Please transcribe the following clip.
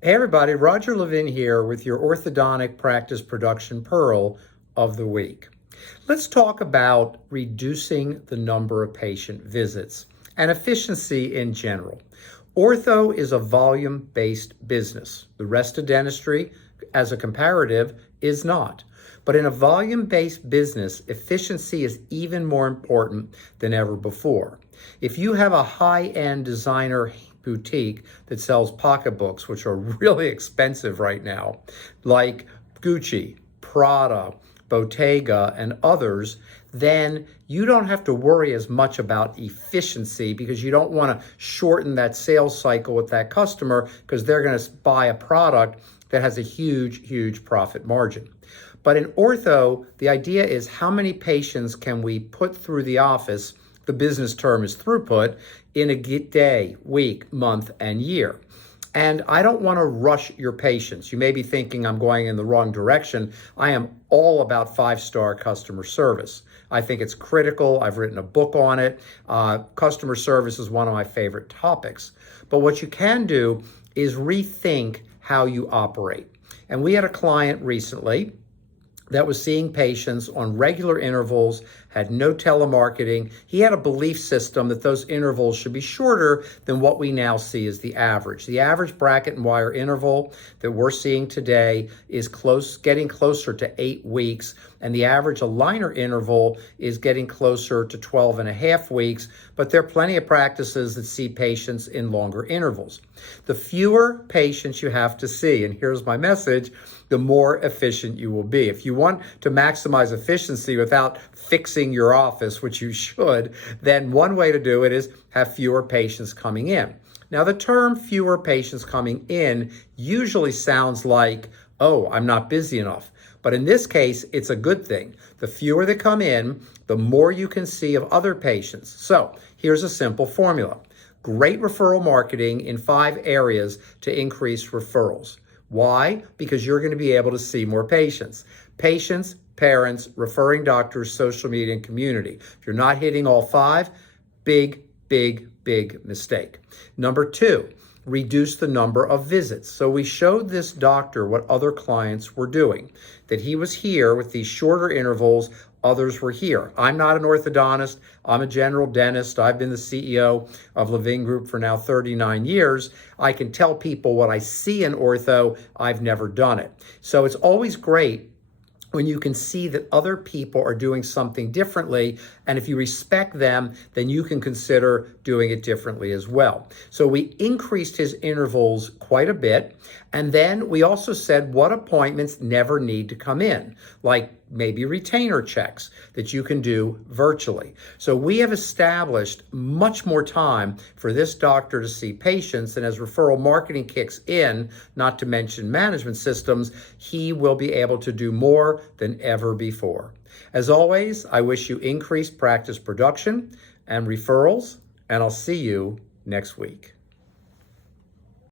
Hey everybody, Roger Levin here with your orthodontic practice production pearl of the week. Let's talk about reducing the number of patient visits and efficiency in general. Ortho is a volume-based business. The rest of dentistry, as a comparative, is not. But in a volume-based business, efficiency is even more important than ever before. If you have a high-end designer boutique that sells pocketbooks, which are really expensive right now, like Gucci, Prada, Bottega, and others, then you don't have to worry as much about efficiency because you don't want to shorten that sales cycle with that customer because they're going to buy a product that has a huge profit margin. But in ortho, the idea is how many patients can we put through the office, the business term is throughput, in a day, week, month, and year. And I don't want to rush your patients. You may be thinking I'm going in the wrong direction. I am all about 5-star customer service. I think it's critical. I've written a book on it. Customer service is one of my favorite topics. But what you can do is rethink how you operate. And we had a client recently that was seeing patients on regular intervals, had no telemarketing. He had a belief system that those intervals should be shorter than what we now see as the average. The average bracket and wire interval that we're seeing today is getting closer to 8 weeks, and the average aligner interval is getting closer to 12 and a half weeks, but there are plenty of practices that see patients in longer intervals. The fewer patients you have to see, and here's my message, the more efficient you will be. If you want to maximize efficiency without fixing your office, which you should, then one way to do it is have fewer patients coming in. Now, the term fewer patients coming in usually sounds like, oh, I'm not busy enough. But in this case, it's a good thing. The fewer that come in, the more you can see of other patients. So here's a simple formula. Great referral marketing in 5 areas to increase referrals. Why? Because you're going to be able to see more patients. Patients, parents, referring doctors, social media, and community. If you're not hitting all 5, big mistake. Number 2, reduce the number of visits. So we showed this doctor what other clients were doing, that he was here with these shorter intervals, others were here. I'm not an orthodontist. I'm a general dentist. I've been the CEO of Levin Group for now 39 years. I can tell people what I see in ortho. I've never done it. So it's always great when you can see that other people are doing something differently, and if you respect them, then you can consider doing it differently as well. So we increased his intervals quite a bit, and then we also said what appointments never need to come in, like maybe retainer checks that you can do virtually. So we have established much more time for this doctor to see patients, and as referral marketing kicks in, not to mention management systems, he will be able to do more than ever before. As always, I wish you increased practice production and referrals, and I'll see you next week.